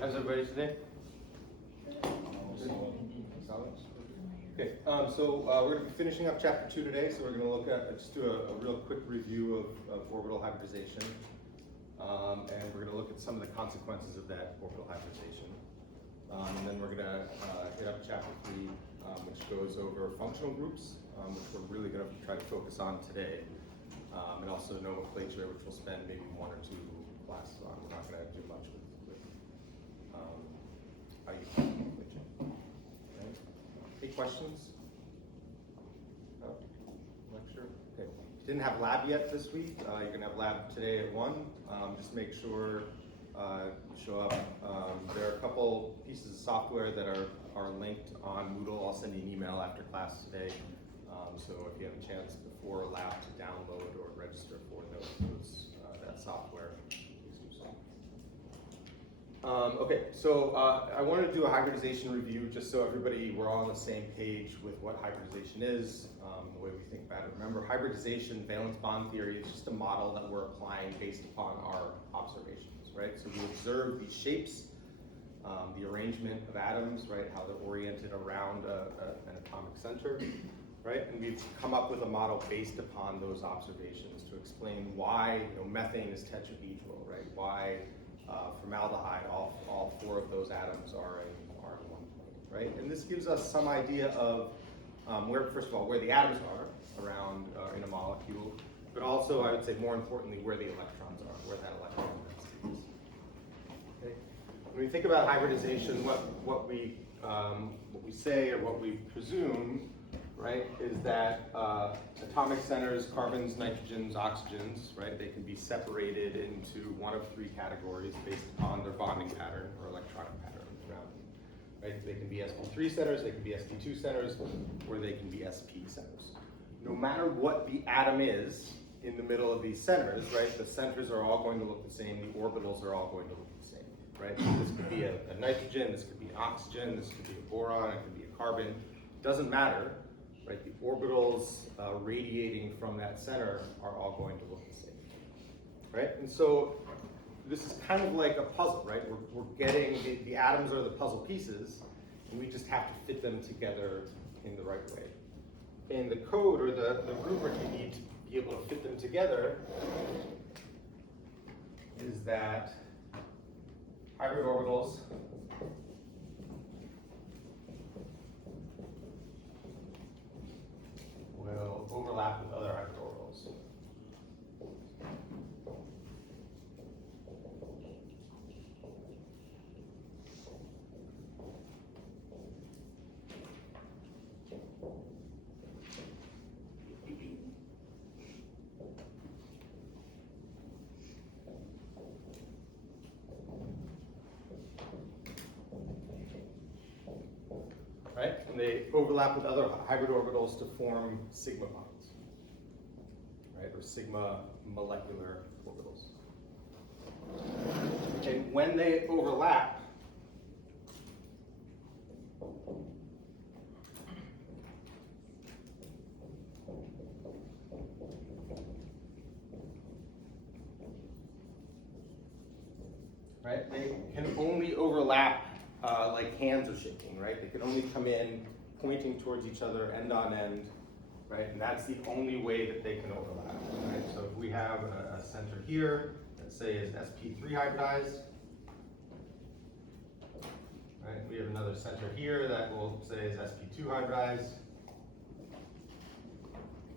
How's everybody today? Okay, so we're going to be finishing up chapter 2 today, so we're going to look at, just do a real quick review of orbital hybridization, and we're going to look at some of the consequences of that orbital hybridization. And then we're going to hit up chapter 3, which goes over functional groups, which we're really going to try to focus on today, and also nomenclature, which we'll spend maybe 1 or 2 classes on. We're not going to do much with how you use nomenclature. Okay. Any questions? No? Lecture? Okay. If you didn't have lab yet this week, you're going to have lab today at 1. Just make sure you show up. There are a couple pieces of software that are linked on Moodle. I'll send you an email after class today. So if you have a chance before lab to download or register for that software, please do so. Okay, so I wanted to do a hybridization review just so we're all on the same page with what hybridization is, the way we think about it. Remember, hybridization, valence bond theory, is just a model that we're applying based upon our observations, right? So we observe these shapes, the arrangement of atoms, right? How they're oriented around an atomic center, right? And we've come up with a model based upon those observations to explain why methane is tetrahedral, right? Why formaldehyde, all 4 of those atoms are in one point, right? And this gives us some idea of first of all, where the atoms are around in a molecule, but also, I would say more importantly, where the electrons are, where that electron density is. Okay. When we think about hybridization, what we say or what we presume, right, is that atomic centers, carbons, nitrogens, oxygens, right, they can be separated into one of 3 categories based upon their bonding pattern or electronic pattern around them. Right? They can be sp3 centers, they can be sp2 centers, or they can be sp centers. No matter what the atom is in the middle of these centers, right, the centers are all going to look the same, the orbitals are all going to look the same, right? So this could be a nitrogen, this could be an oxygen, this could be a boron, it could be a carbon. It doesn't matter. Right, the orbitals radiating from that center are all going to look the same, right? And so this is kind of like a puzzle, right? We're getting, the atoms are the puzzle pieces, And we just have to fit them together in the right way. And the code, or the rubric you need to be able to fit them together, is that hybrid orbitals will overlap with other hybrid orbitals. Right? And they overlap with other hybrid orbitals to form sigma bonds, right? Or sigma molecular orbitals. And when they overlap, right? They can only overlap like hands are shaking, right? They can only come in pointing towards each other, end on end, right? And that's the only way that they can overlap, right? So if we have a center here that say is sp3 hybridized, right? We have another center here that will say is sp2 hybridized.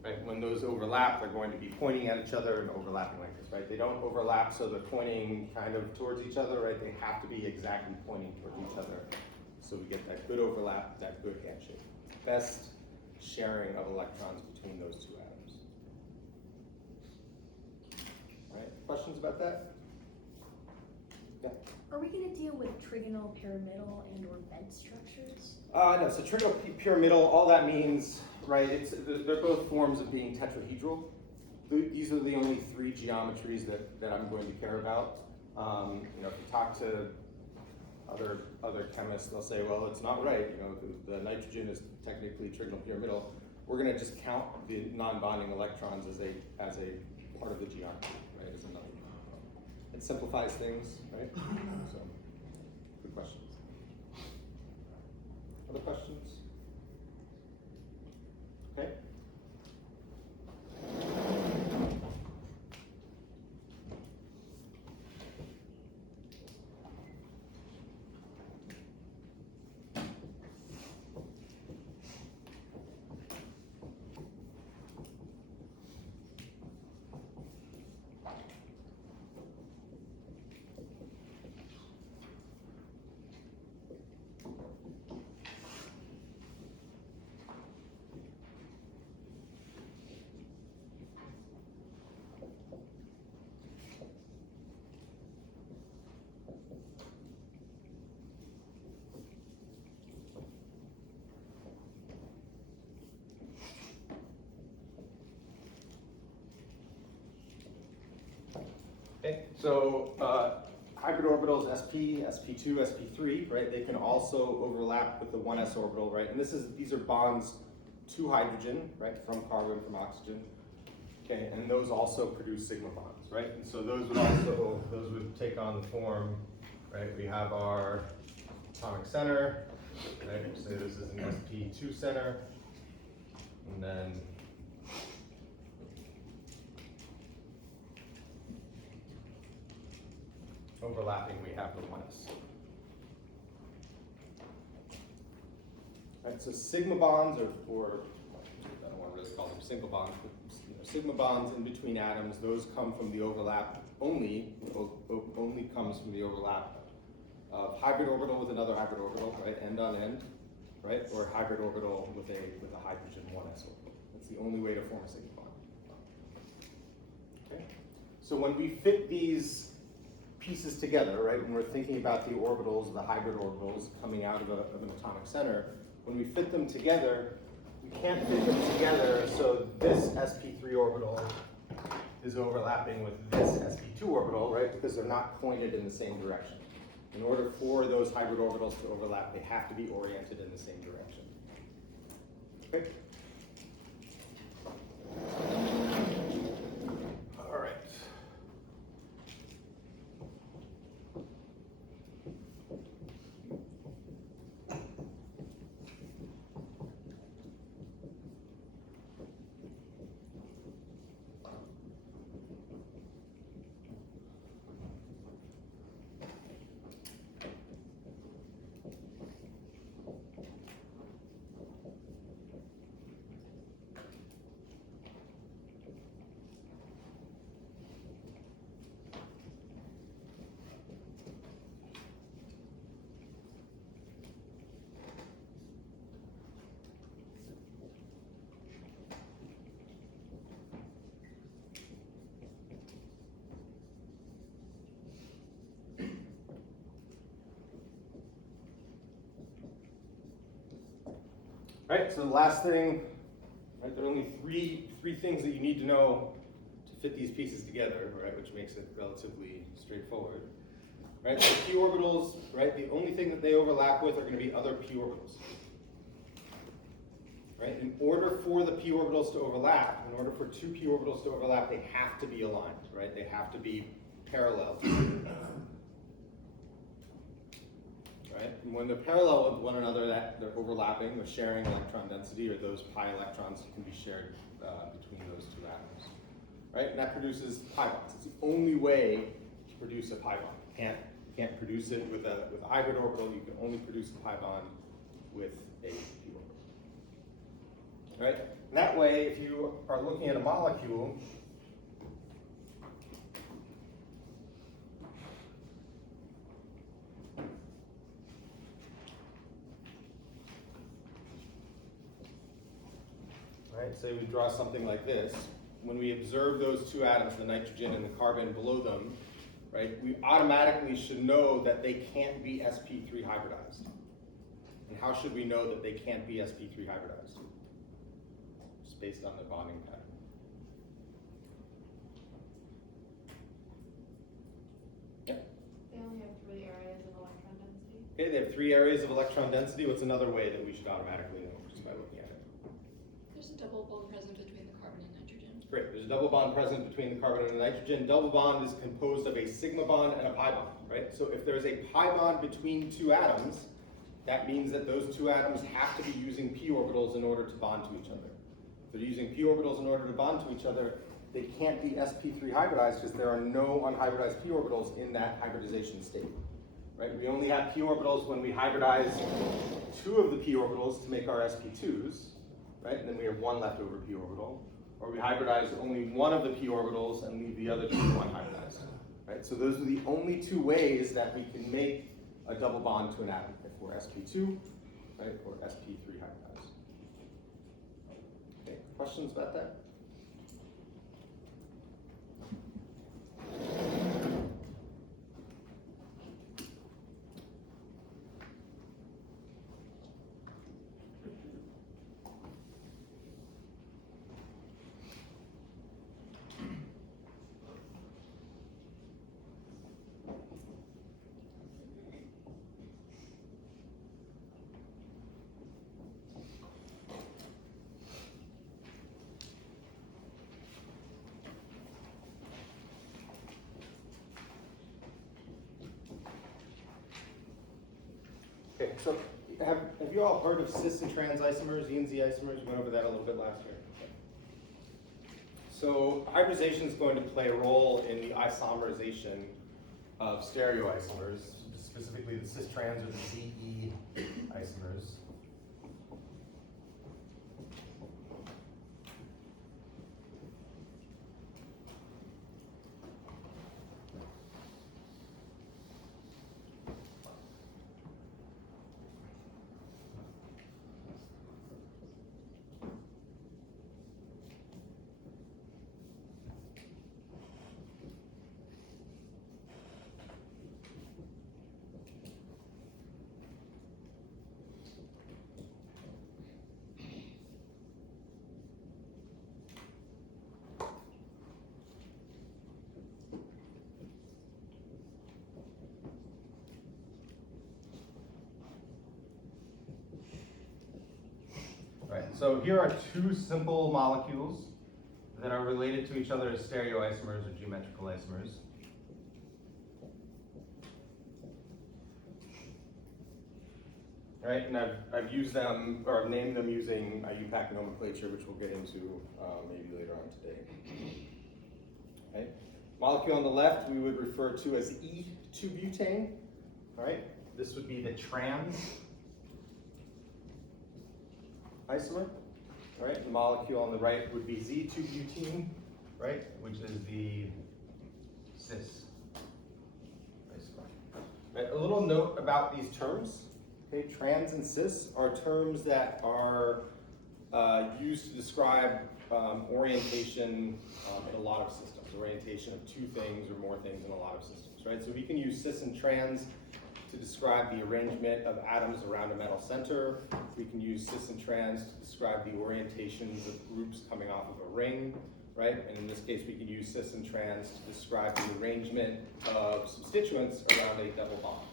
Right? When those overlap, they're going to be pointing at each other and overlapping like this, right? They don't overlap so they're pointing kind of towards each other, right? They have to be exactly pointing towards each other. So we get that good overlap, that good handshake. Best sharing of electrons between those two atoms. Right? Questions about that? Yeah. Are we going to deal with trigonal, pyramidal, and or bed structures? No, so trigonal, pyramidal, all that means, right, they're both forms of being tetrahedral. These are the only three geometries that I'm going to care about. You know, if you talk to other chemists, they'll say, well, it's not right. You know, the nitrogen is technically trigonal pyramidal. We're going to just count the non-bonding electrons as a part of the geometry, right? As another. It simplifies things, right? So, good questions. Other questions? Okay. Okay, so hybrid orbitals sp, sp2, sp3, right? They can also overlap with the 1s orbital, right? And these are bonds to hydrogen, right? From carbon, from oxygen. Okay, and those also produce sigma bonds, right? And so those would take on the form, right? We have our atomic center, right? So this is an sp2 center, and then overlapping, we have the 1s. Right, so sigma bonds, or I don't want to really call them sigma bonds, but sigma bonds in between atoms, those come from the overlap only comes from the overlap of hybrid orbital with another hybrid orbital, right, end on end, right, or hybrid orbital with a hydrogen 1s orbital. That's the only way to form a sigma bond. Okay, so when we fit these pieces together, right, when we're thinking about the orbitals, the hybrid orbitals coming out of an atomic center, when we fit them together, we can't fit them together so this sp3 orbital is overlapping with this sp2 orbital, right, because they're not pointed in the same direction. In order for those hybrid orbitals to overlap, they have to be oriented in the same direction. Okay? All right. Right, so the last thing, right, there are only three things that you need to know to fit these pieces together, right, which makes it relatively straightforward. Right, so p orbitals, right, the only thing that they overlap with are going to be other p orbitals. Right, in order for the p orbitals to overlap, in order for two p orbitals to overlap, they have to be aligned, right? They have to be parallel to one another. Right? And when they're parallel with one another, that they're overlapping, they're sharing electron density, or those pi electrons can be shared between those two atoms. Right? And that produces pi bonds. It's the only way to produce a pi bond. Can't produce it with a hybrid orbital. You can only produce a pi bond with a p orbital. Right? And that way, if you are looking at a molecule, right, say we draw something like this. When we observe those two atoms, the nitrogen and the carbon below them, right, we automatically should know that they can't be sp3 hybridized. And how should we know that they can't be sp3 hybridized? Just based on the bonding pattern. Yep. They only have 3 areas of electron density. Okay, they have 3 areas of electron density. What's another way that we should automatically know just by looking at it? There's a double bond present between the carbon and nitrogen. Great, there's a double bond present between the carbon and the nitrogen. Double bond is composed of a sigma bond and a pi bond, right? So if there's a pi bond between two atoms, that means that those two atoms have to be using p orbitals in order to bond to each other. If they're using p orbitals in order to bond to each other, they can't be sp3 hybridized because there are no unhybridized p orbitals in that hybridization state. Right? We only have p orbitals when we hybridize 2 of the p orbitals to make our sp2s, right? And then we have 1 leftover p orbital. Or we hybridize only 1 of the p orbitals and leave the other 2 unhybridized. Right? So those are the only 2 ways that we can make a double bond to an atom, if we're sp2, right, or sp3 hybridized. Okay, questions about that? Okay, so have you all heard of cis and trans isomers, E and Z isomers? We went over that a little bit last year. So hybridization is going to play a role in the isomerization of stereoisomers, specifically the cis trans or the ZE isomers. Right, so here are 2 simple molecules that are related to each other as stereoisomers or geometrical isomers. Right, and I've used them, or I've named them using IUPAC nomenclature, which we'll get into maybe later on today. Okay. Molecule on the left we would refer to as E2-butane. All right, this would be the trans isomer. All right, the molecule on the right would be Z2-butene, right, which is the cis isomer. Right, a little note about these terms. Okay, trans and cis are terms that are used to describe orientation in a lot of systems, orientation of 2 things or more things in a lot of systems, right? So we can use cis and trans to to describe the arrangement of atoms around a metal center. We can use cis and trans to describe the orientations of groups coming off of a ring, right? And in this case, we can use cis and trans to describe the arrangement of substituents around a double bond,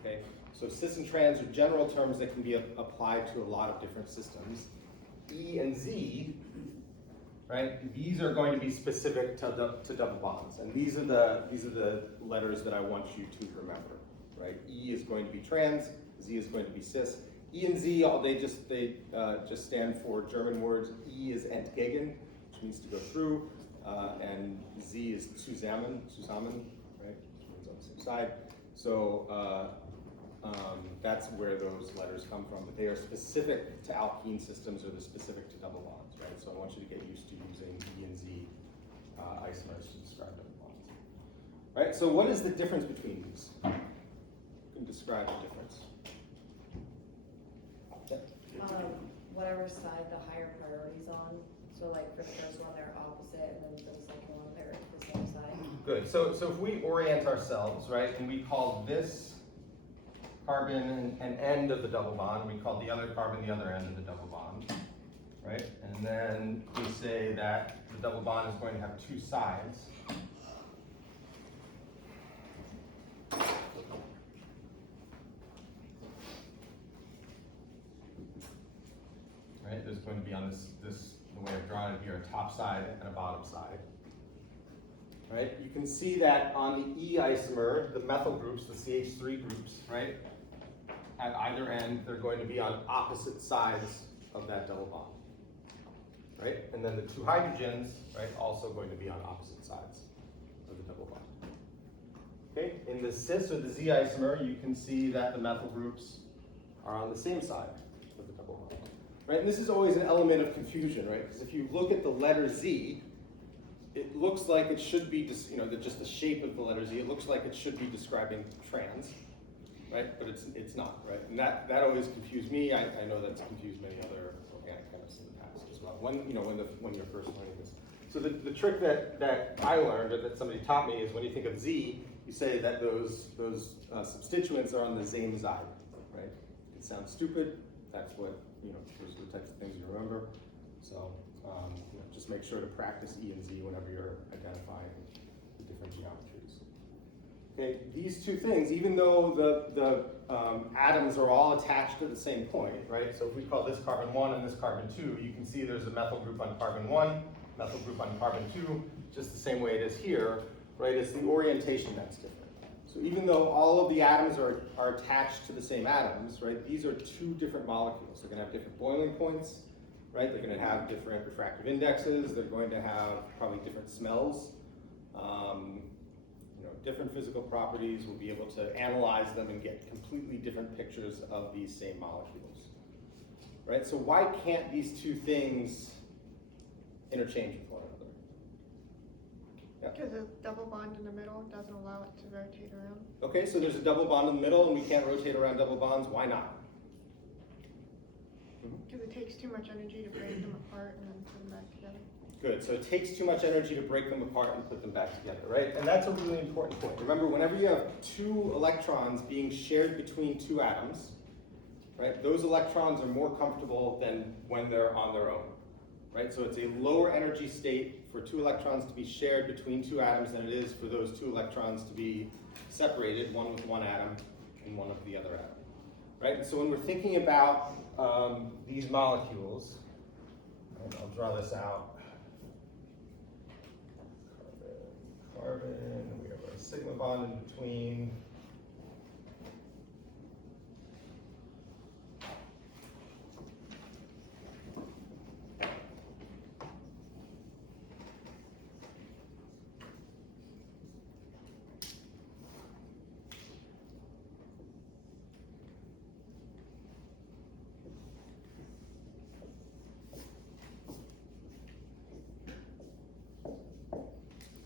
okay? So cis and trans are general terms that can be applied to a lot of different systems. E and Z, right? These are going to be specific to double bonds, and these are the letters that I want you to remember, right? E is going to be trans, Z is going to be cis. E and Z, they just stand for German words. E is entgegen, which means to go through, and Z is zusammen, right? Which means on the same side. So that's where those letters come from, but they are specific to alkene systems, or they're specific to double bonds, right? So I want you to get used to using E and Z isomers to describe double bonds. Right, so what is the difference between these? You can describe the difference. Whatever side the higher priority's on. So like for the first one, they're opposite, and then for the second one, they're the same side. Good, so if we orient ourselves, right, and we call this carbon an end of the double bond, we call the other carbon the other end of the double bond, right? And then we say that the double bond is going to have two sides. Right, there's going to be on this the way I've drawn it here, a top side and a bottom side. Right, you can see that on the E isomer, the methyl groups, the CH3 groups, right? At either end, they're going to be on opposite sides of that double bond, right? And then the two hydrogens, right, also going to be on opposite sides of the double bond. Okay, in the cis or the Z isomer, you can see that the methyl groups are on the same side of the double bond, right? And this is always an element of confusion, right? Because if you look at the letter Z, it looks like it should be, just the shape of the letter Z, it looks like it should be describing trans, right? But it's not, right? And that always confused me. I know that's confused many other organic chemists in the past as well. When you're first learning this. So the trick that I learned, or that somebody taught me, is when you think of Z, you say that those substituents are on the same side, right? It sounds stupid. That's what, those are the types of things you remember. So just make sure to practice E and Z whenever you're identifying the different geometries. Okay, these two things, even though the atoms are all attached to the same point, right? So if we call this carbon 1 and this carbon 2, you can see there's a methyl group on carbon 1, methyl group on carbon 2, just the same way it is here, right? It's the orientation that's different. So even though all of the atoms are attached to the same atoms, right? These are two different molecules. They're going to have different boiling points, right? They're going to have different refractive indexes. They're going to have probably different smells. Different physical properties. We'll be able to analyze them and get completely different pictures of these same molecules, right? So why can't these two things interchange with one another? Yeah. Because the double bond in the middle doesn't allow it to rotate around. Okay, so there's a double bond in the middle and we can't rotate around double bonds. Why not? Because it takes too much energy to break them apart and then put them back together. Good, so it takes too much energy to break them apart and put them back together, right? And that's a really important point. Remember, whenever you have two electrons being shared between two atoms, right, those electrons are more comfortable than when they're on their own, right? So it's a lower energy state for two electrons to be shared between two atoms than it is for those two electrons to be separated, one with one atom and one with the other atom, right? And so when we're thinking about these molecules, and I'll draw this out. Carbon, and we have a sigma bond in between.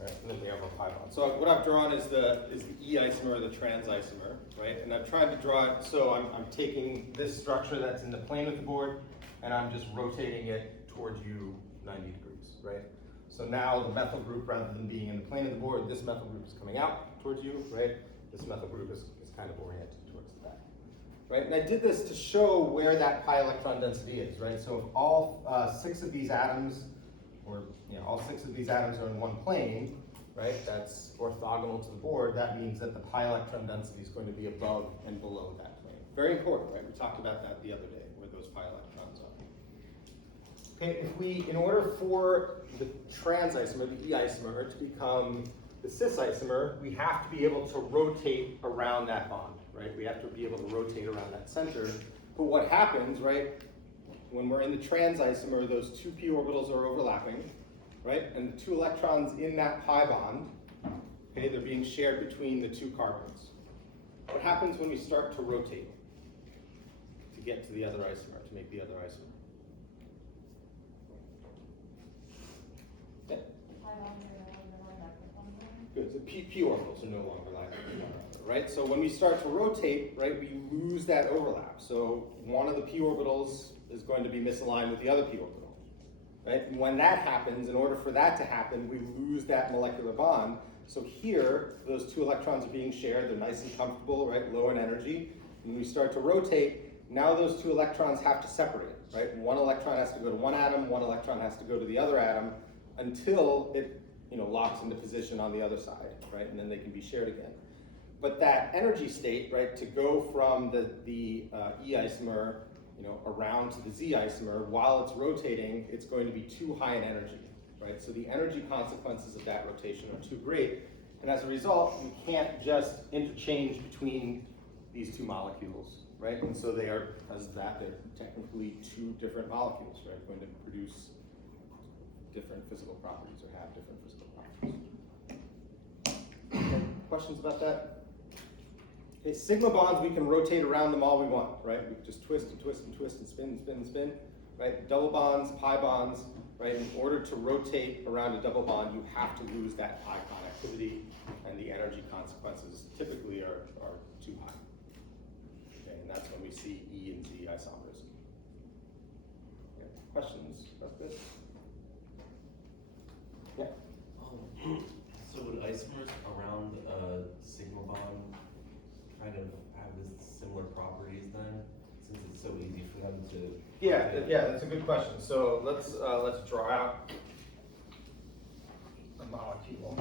And then we have a pi bond. So what I've drawn is the E isomer or the trans isomer, right? And I've tried to draw it, so I'm taking this structure that's in the plane of the board, and I'm just rotating it towards you 90 degrees, right? So now the methyl group, rather than being in the plane of the board, this methyl group is coming out towards you, right? this methyl group is kind of oriented towards the back. Right, and I did this to show where that pi electron density is, right? So if all 6 of these atoms, or all 6 of these atoms are in one plane, right, that's orthogonal to the board, that means that the pi electron density is going to be above and below that plane. Very important, right? We talked about that the other day, where those pi electrons are. Okay, in order for the trans isomer, the E isomer, to become the cis isomer, we have to be able to rotate around that bond, right? We have to be able to rotate around that center. But what happens, right, when we're in the trans isomer, those 2 p orbitals are overlapping, right? And the 2 electrons in that pi bond, okay, they're being shared between the 2 carbons. What happens when we start to rotate to get to the other isomer, to make the other isomer? Yeah. Good, so p orbitals are no longer like one another, right? So when we start to rotate, right, we lose that overlap. So one of the p orbitals is going to be misaligned with the other p orbital, right? And when that happens, in order for that to happen, we lose that molecular bond. So here, those 2 electrons are being shared, they're nice and comfortable, right, low in energy. When we start to rotate, now those 2 electrons have to separate, right? One electron has to go to one atom, one electron has to go to the other atom, until it locks into position on the other side, right? And then they can be shared again. But that energy state, right, to go from the E isomer, around to the Z isomer, while it's rotating, it's going to be too high in energy, right? So the energy consequences of that rotation are too great. And as a result, we can't just interchange between these 2 molecules, right? And so they are, because of that, they're technically 2 different molecules, right? Going to produce different physical properties or have different physical properties. Okay, questions about that? Okay, sigma bonds, we can rotate around them all we want, right? We can just twist and twist and twist and spin and spin and spin, right? Double bonds, pi bonds, right? In order to rotate around a double bond, you have to lose that pi connectivity, and the energy consequences typically are too high. Okay, and that's when we see E and Z isomerism. Okay, questions about this? Yeah. So would isomers around a sigma bond kind of have this similar properties then, since it's so easy for them to? Yeah, that's a good question. So let's draw out a molecule.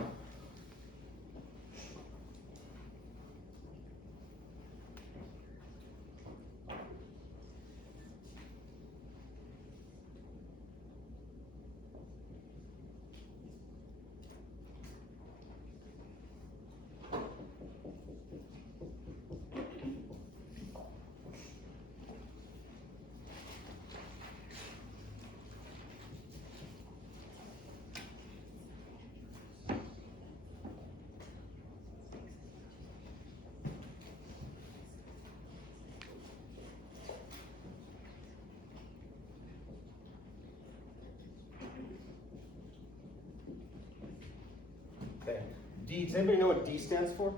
Okay. D, does anybody know what D stands for?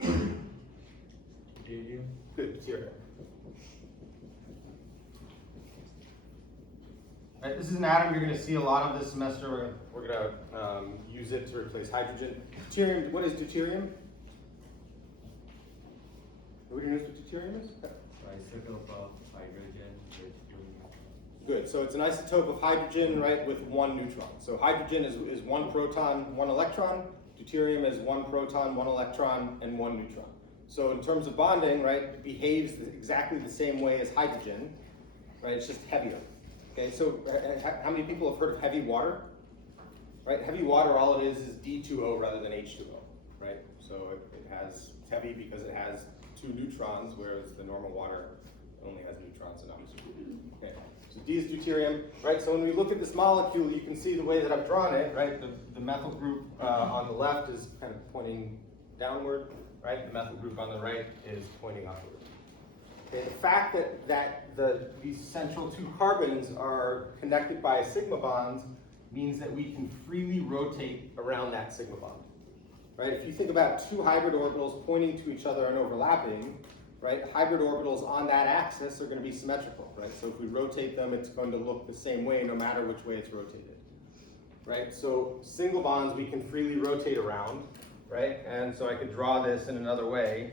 Deuterium. Good, deuterium. Right, this is an atom you're going to see a lot of this semester. We're going to use it to replace hydrogen. Deuterium, what is deuterium? Nobody knows what deuterium is? Okay. Isotope of hydrogen with 2. Good, so it's an isotope of hydrogen, right, with 1 neutron. So hydrogen is 1 proton, 1 electron. Deuterium is 1 proton, 1 electron, and 1 neutron. So in terms of bonding, right, it behaves exactly the same way as hydrogen, right? It's just heavier. Okay, so how many people have heard of heavy water? Right, heavy water, all it is D2O rather than H2O, right? So it's heavy because it has 2 neutrons, whereas the normal water only has neutrons and oxygen. Okay, so D is deuterium, right? So when we look at this molecule, you can see the way that I've drawn it, right? The methyl group on the left is kind of pointing downward, right? The methyl group on the right is pointing upward. Okay, the fact that these central 2 carbons are connected by sigma bonds means that we can freely rotate around that sigma bond. Right? If you think about 2 hybrid orbitals pointing to each other and overlapping, right? Hybrid orbitals on that axis are going to be symmetrical, right? So if we rotate them, it's going to look the same way no matter which way it's rotated. Right? So single bonds we can freely rotate around, right? And so I could draw this in another way.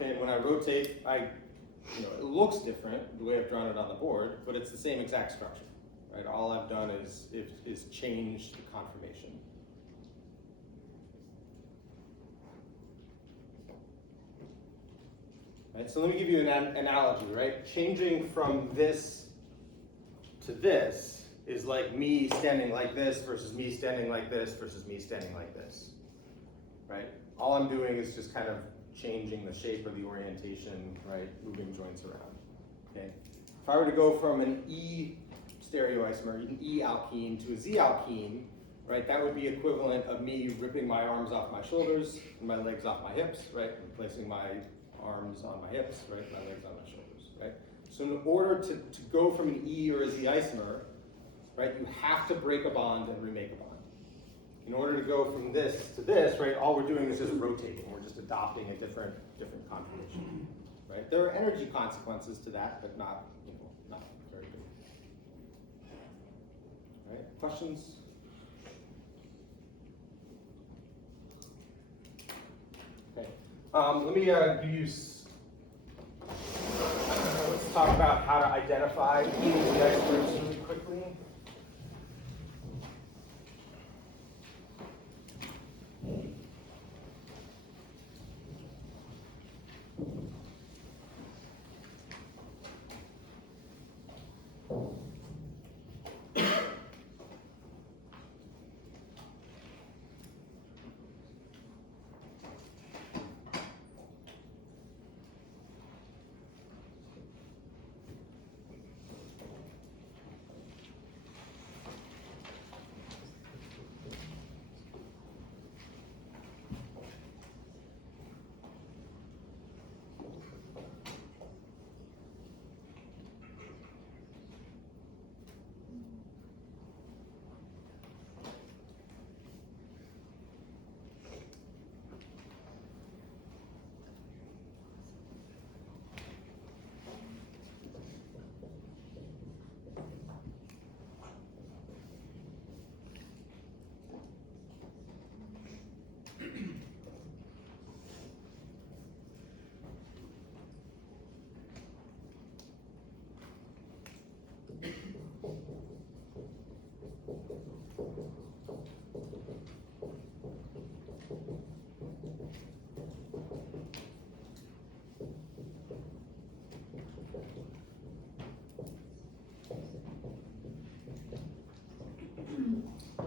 And when I rotate, it looks different, the way I've drawn it on the board, but it's the same exact structure, right? All I've done is change the conformation. Right, so let me give you an analogy, right? Changing from this to this is like me standing like this versus me standing like this versus me standing like this, right? All I'm doing is just kind of changing the shape or the orientation, right? Moving joints around, okay? If I were to go from an E stereoisomer, an E alkene to a Z alkene, right? That would be equivalent of me ripping my arms off my shoulders and my legs off my hips, right? And placing my arms on my hips, right? My legs on my shoulders, right? So in order to go from an E or a Z isomer, right, you have to break a bond and remake a bond. In order to go from this to this, right, all we're doing is just rotating. We're just adopting a different configuration, right? There are energy consequences to that, but not very big. All right, questions? Okay, let me let's talk about how to identify these isomers really quickly.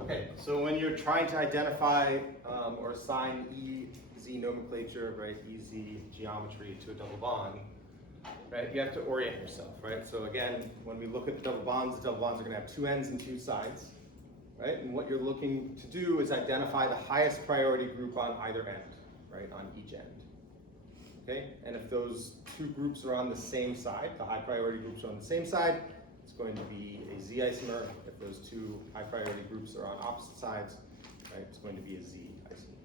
Okay, so when you're trying to identify or assign EZ nomenclature, right, EZ geometry to a double bond, right, you have to orient yourself, right? So again, when we look at the double bonds are going to have two ends and two sides, right? And what you're looking to do is identify the highest priority group on either end, right, on each end. Okay, and if those two groups are on the same side, the high priority groups are on the same side, it's going to be a Z isomer. If those two high priority groups are on opposite sides, right, it's going to be a Z isomer.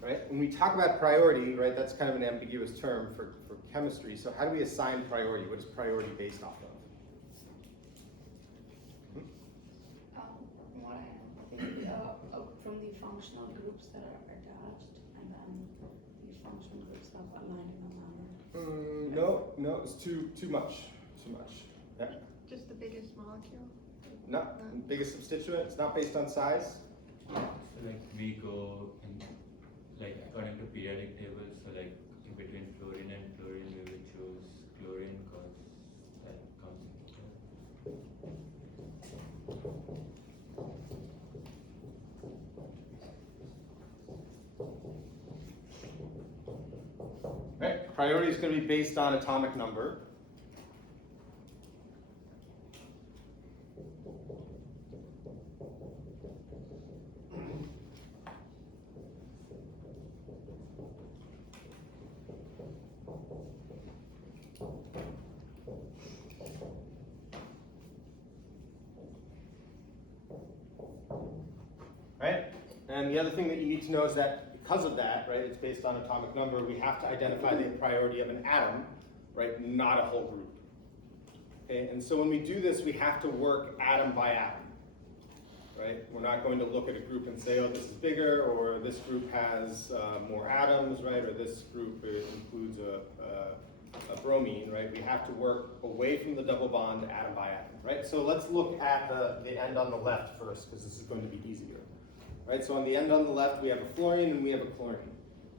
Right? When we talk about priority, right, that's kind of an ambiguous term for chemistry. So how do we assign priority? What is priority based off of? From what I think, from the functional groups that are attached, and then these functional groups have aligned in a manner. No, it's too much. Yeah. Just the biggest molecule? No, biggest substituent. It's not based on size. So like we go in, like according to periodic tables, so like in between fluorine and chlorine we will choose chlorine because that comes in Right. Priority is going to be based on atomic number. And the other thing that you need to know is that because of that, right, it's based on atomic number, we have to identify the priority of an atom, right, not a whole group. Okay, and so when we do this, we have to work atom by atom, right? We're not going to look at a group and say, oh, this is bigger, or this group has more atoms, right, or this group includes a bromine, right? We have to work away from the double bond atom by atom, right? So let's look at the end on the left first, because this is going to be easier. Right, so on the end on the left, we have a fluorine and we have a chlorine.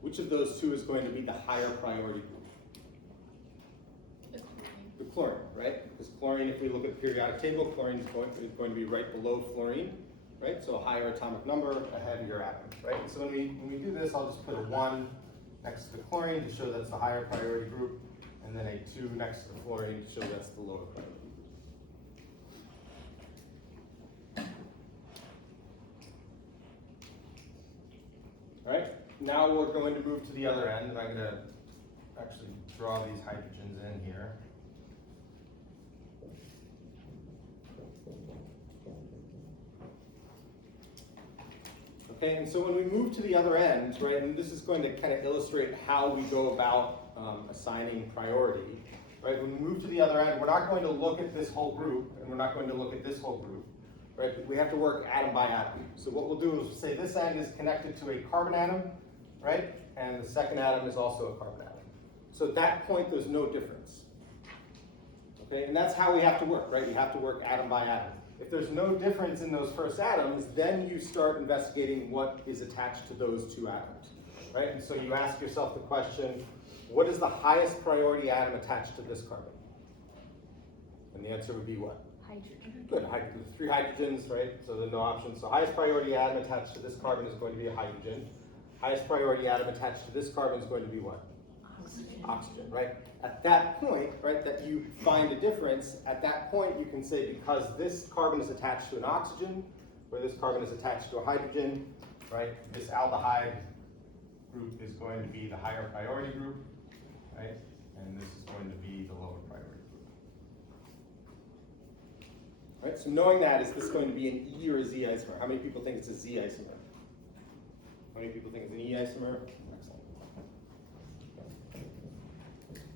Which of those two is going to be the higher priority group? The chlorine. The chlorine, right? Because chlorine, if we look at the periodic table, chlorine is going to be right below fluorine, right? So a higher atomic number, a heavier atom, right? So when we do this, I'll just put a 1 next to the chlorine to show that's the higher priority group, and then a 2 next to the fluorine to show that's the lower priority group. All right, now we're going to move to the other end, and I'm going to actually draw these hydrogens in here. Okay, and so when we move to the other end, right, and this is going to kind of illustrate how we go about assigning priority, right? When we move to the other end, we're not going to look at this whole group, and we're not going to look at this whole group. Right? We have to work atom by atom. So what we'll do is we'll say this end is connected to a carbon atom, right? And the second atom is also a carbon atom. So at that point, there's no difference. Okay, and that's how we have to work, right? You have to work atom by atom. If there's no difference in those first atoms, then you start investigating what is attached to those two atoms, right? And so you ask yourself the question, what is the highest priority atom attached to this carbon? And the answer would be what? Hydrogen. Good, 3 hydrogens, right? So there are no options. So highest priority atom attached to this carbon is going to be a hydrogen. Highest priority atom attached to this carbon is going to be what? Oxygen. Oxygen, right? At that point, right, that you find a difference, at that point you can say because this carbon is attached to an oxygen, or this carbon is attached to a hydrogen, right? This aldehyde group is going to be the higher priority group, right? And this is going to be the lower priority group. Right, so knowing that, is this going to be an E or a Z isomer? How many people think it's a Z isomer? How many people think it's an E isomer? Excellent.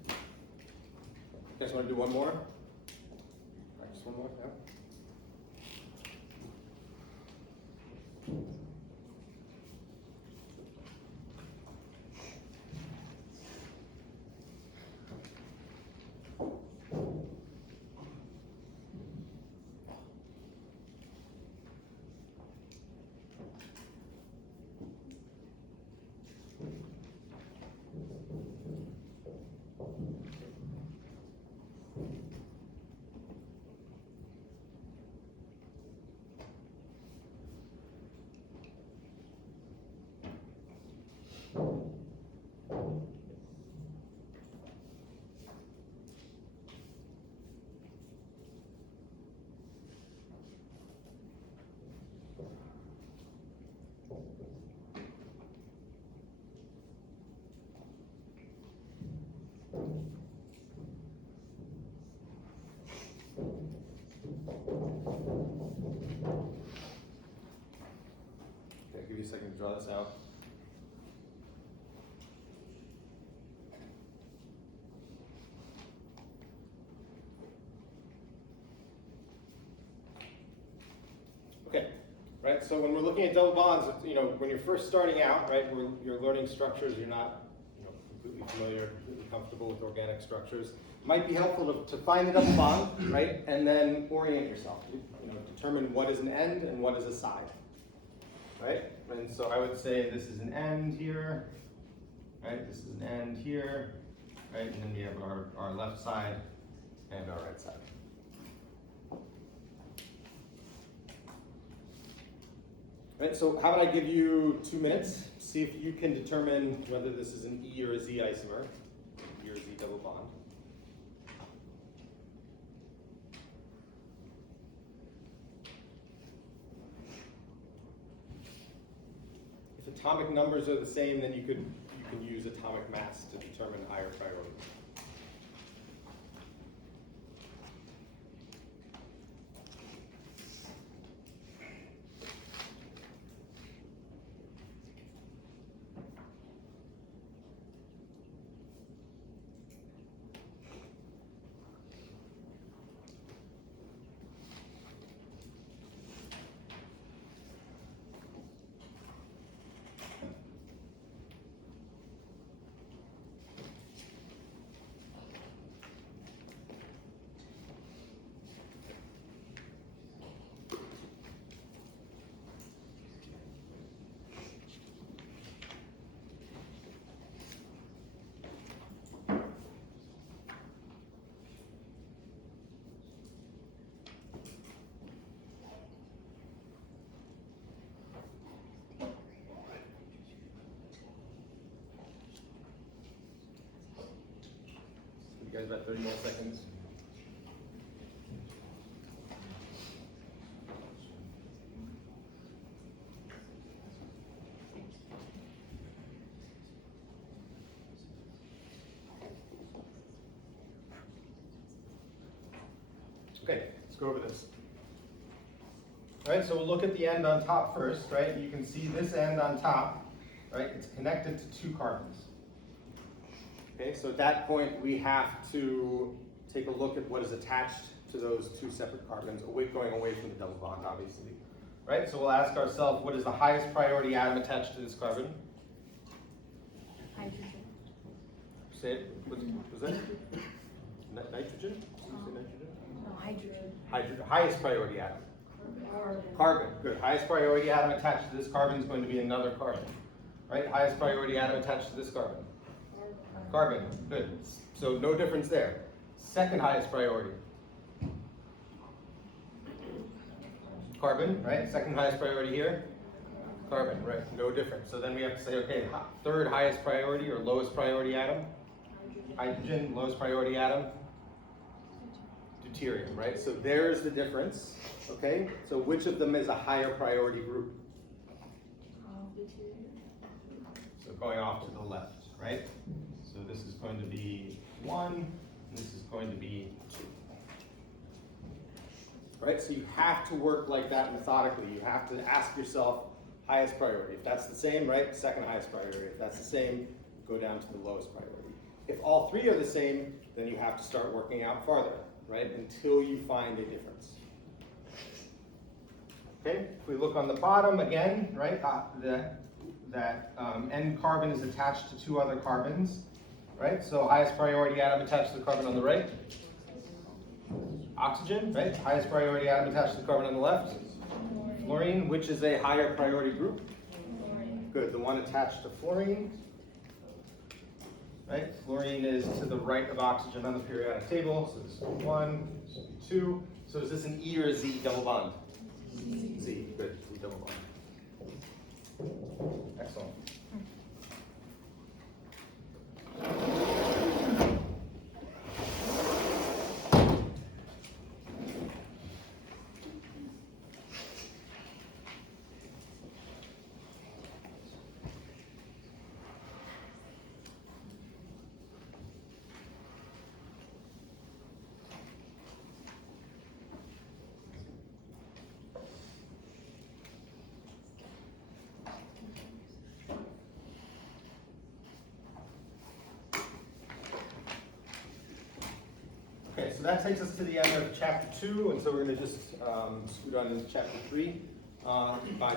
You guys want to do one more? Just one more, yeah? Okay, I'll give you a second to draw this out. Okay, right, so when we're looking at double bonds, you know, when you're first starting out, right, you're learning structures, you're not, you know, completely familiar, completely comfortable with organic structures. It might be helpful to find the double bond, right, and then orient yourself. You know, determine what is an end and what is a side, right? And so I would say this is an end here, right? This is an end here, right? And then we have our left side and our right side. Right, so how about I give you 2 minutes, see if you can determine whether this is an E or a Z isomer, E or Z double bond. If atomic numbers are the same, then you can use atomic mass to determine higher priority. You guys about 30 more seconds. Okay, let's go over this. All right, so we'll look at the end on top first, right? You can see this end on top, right? It's connected to 2 carbons. Okay, so at that point, we have to take a look at what is attached to those 2 separate carbons, going away from the double bond, obviously. Right, so we'll ask ourselves, what is the highest priority atom attached to this carbon? Hydrogen. Say it, was that nitrogen? Did you say nitrogen? No, hydrogen. Hydrogen, highest priority atom. Carbon. Carbon, good. Highest priority atom attached to this carbon is going to be another carbon. Right, highest priority atom attached to this carbon. Carbon, good. So no difference there. Second highest priority. Carbon, right? Second highest priority here. Carbon, right? No difference. So then we have to say, okay, third highest priority or lowest priority atom. Hydrogen, lowest priority atom. Deuterium, right? So there's the difference. Okay, so which of them is a higher priority group? So going off to the left, right? So this is going to be 1, and this is going to be 2. Right, so you have to work like that methodically. You have to ask yourself, highest priority. If that's the same, right, second highest priority. If that's the same, go down to the lowest priority. If all 3 are the same, then you have to start working out farther, right, until you find a difference. Okay, if we look on the bottom again, right, that N carbon is attached to 2 other carbons, right? So highest priority atom attached to the carbon on the right. Oxygen, right? Highest priority atom attached to the carbon on the left. Fluorine, which is a higher priority group. Good, the one attached to fluorine. Right? Fluorine is to the right of oxygen on the periodic table. So this is 1, this is 2. So is this an E or a Z double bond? Z, good, Z double bond. Excellent. Okay, so that takes us to the end of chapter 2, and so we're going to just scoot on into chapter 3 by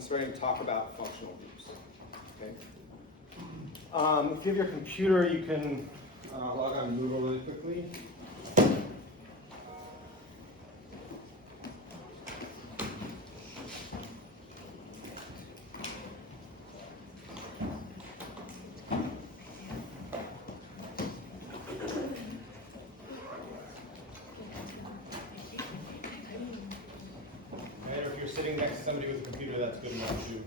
starting to talk about functional groups. Okay. If you have your computer, you can log on Moodle really quickly. And if you're sitting next to somebody with a computer, that's good enough too.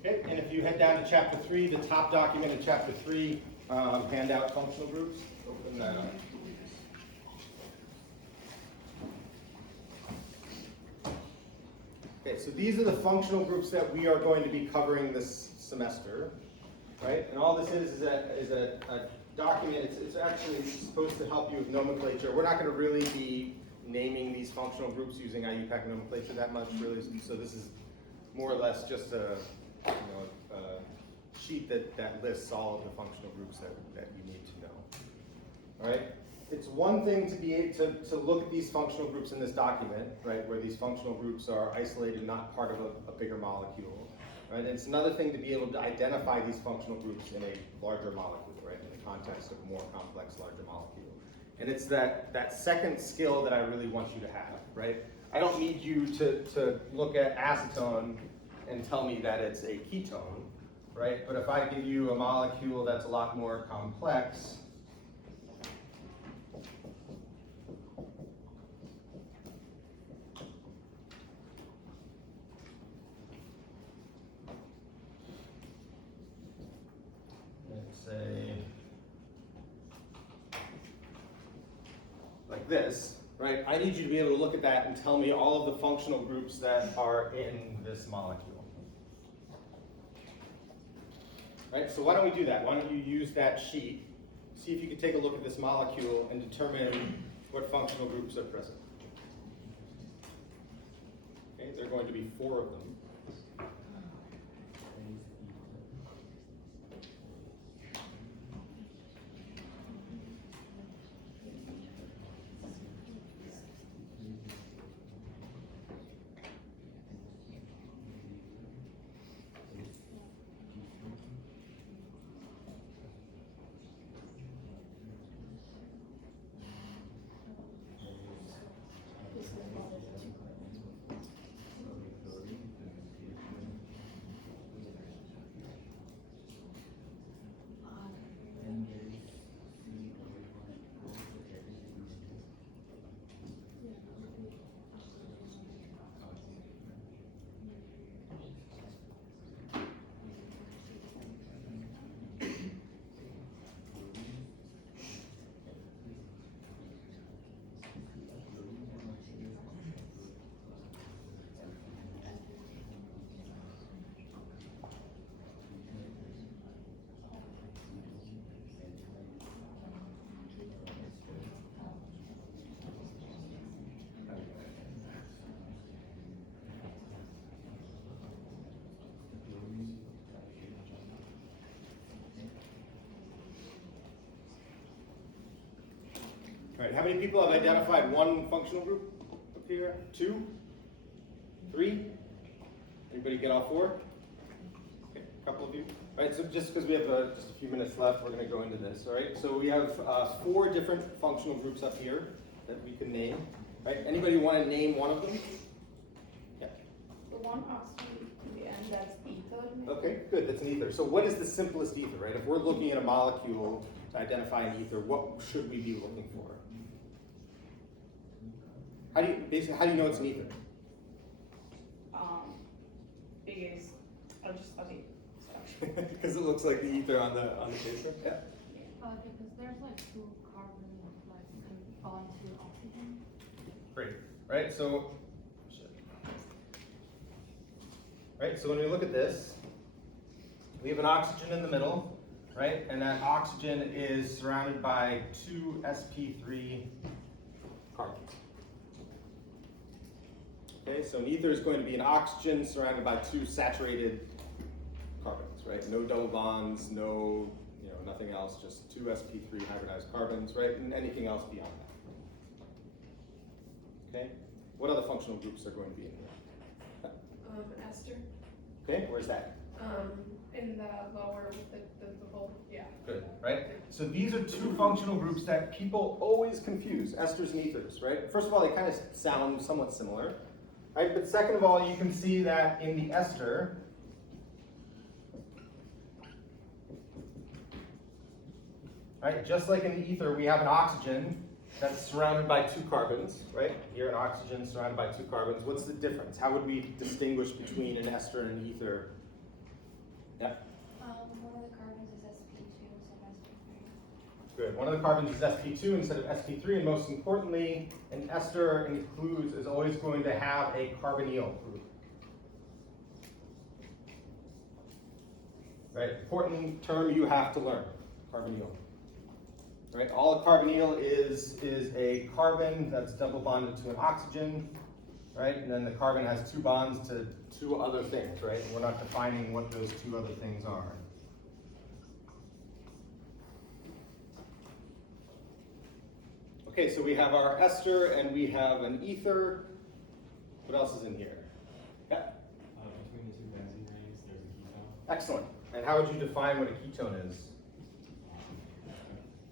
Okay, and if you head down to chapter 3, the top document in chapter 3, handout functional groups, open that up. Okay, so these are the functional groups that we are going to be covering this semester, right? And all this is a document. It's actually supposed to help you with nomenclature. We're not going to really be naming these functional groups using IUPAC nomenclature that much, really. So this is more or less just a sheet that lists all of the functional groups that you need to know. All right. It's one thing to be able to look at these functional groups in this document, right, where these functional groups are isolated, not part of a bigger molecule. Right? And it's another thing to be able to identify these functional groups in a larger molecule, right, in the context of a more complex, larger molecule. And it's that second skill that I really want you to have, right? I don't need you to look at acetone and tell me that it's a ketone, right? But if I give you a molecule that's a lot more complex, this, right, I need you to be able to look at that and tell me all of the functional groups that are in this molecule. Right, so why don't we do that? Why don't you use that sheet, see if you can take a look at this molecule and determine what functional groups are present. Okay, there are going to be 4 of them. All right, how many people have identified one functional group up here? 2? 3? Anybody get all 4? Okay, a couple of you. All right, so just because we have just a few minutes left, we're going to go into this. All right, so we have 4 different functional groups up here that we can name. All right, anybody want to name one of them? Yeah. The one oxygen in the end, that's ether. Okay, good. That's an ether. So what is the simplest ether, right? If we're looking at a molecule to identify an ether, what should we be looking for? How do you know it's an ether? Because okay, sorry. Because it looks like the ether on the paper. Yeah. Because there's like 2 carbon like can bond to oxygen. Great. Right. So. Right. So when we look at this, we have an oxygen in the middle, right? And that oxygen is surrounded by 2 sp3 carbons. Okay, so an ether is going to be an oxygen surrounded by 2 saturated carbons, right? No double bonds, no, nothing else, just 2 sp3 hybridized carbons, right? And anything else beyond that. Okay, what other functional groups are going to be in here? Ester. Okay, where's that? In the lower with the whole, yeah. Good, right? So these are 2 functional groups that people always confuse, esters and ethers, right? First of all, they kind of sound somewhat similar, right? But second of all, you can see that in the ester, right, just like in the ether, we have an oxygen that's surrounded by 2 carbons, right? Here an oxygen surrounded by 2 carbons. What's the difference? How would we distinguish between an ester and an ether? Yeah. One of the carbons is sp2 instead of sp3. Good. One of the carbons is sp2 instead of sp3, and most importantly, an ester is always going to have a carbonyl group. Right? Important term you have to learn, carbonyl. Right? All a carbonyl is a carbon that's double bonded to an oxygen, right? And then the carbon has 2 bonds to 2 other things, right? And we're not defining what those 2 other things are. Okay, so we have our ester and we have an ether. What else is in here? Yeah. Between the 2 benzene rings, there's a ketone. Excellent. And how would you define what a ketone is?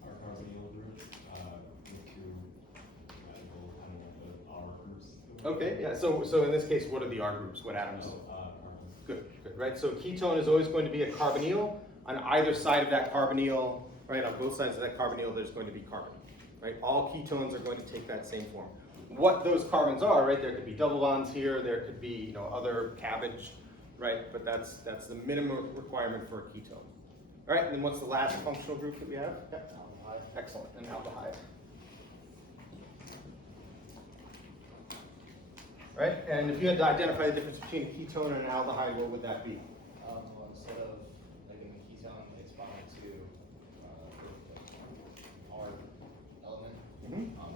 Our carbonyl group with 2 radical kind of like the R groups. Okay, yeah. So in this case, what are the R groups? What atoms? Carbon. Good, right? So ketone is always going to be a carbonyl. On either side of that carbonyl, right, on both sides of that carbonyl, there's going to be carbon, right? All ketones are going to take that same form. What those carbons are, right? There could be double bonds here. There could be, other cabbage, right? But that's the minimum requirement for a ketone. All right, and then what's the last functional group that we have? Yeah. Excellent, and aldehyde. right? And if you had to identify the difference between a ketone and an aldehyde, what would that be? Well, instead of like in the ketone, it's bound to R element.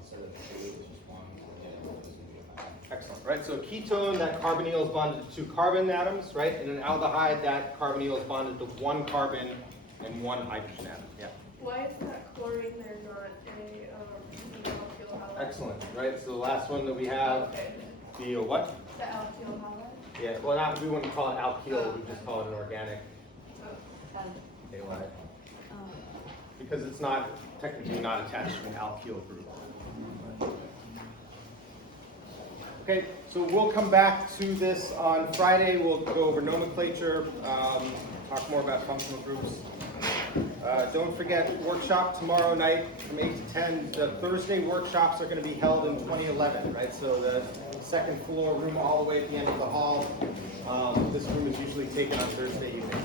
Instead of two, it's just one. Yeah, it's gonna be a ion. Excellent, right? So a ketone, that carbonyl is bonded to 2 carbon atoms, right? And an aldehyde, that carbonyl is bonded to 1 carbon and 1 hydrogen atom. Yeah. Why is that chlorine there not a alkyl halide? Excellent, right? So the last one that we have, Okay. the what? The alkyl halide? Yeah, well, not, we wouldn't call it alkyl, we just call it an organic Oh. halide. Because it's not, technically not attached to an alkyl group. Okay, so we'll come back to this on Friday. We'll go over nomenclature, talk more about functional groups. Don't forget workshop tomorrow night from 8 to 10. The Thursday workshops are going to be held in 2011, right? So the second floor room all the way at the end of the hall. This room is usually taken on Thursday evening.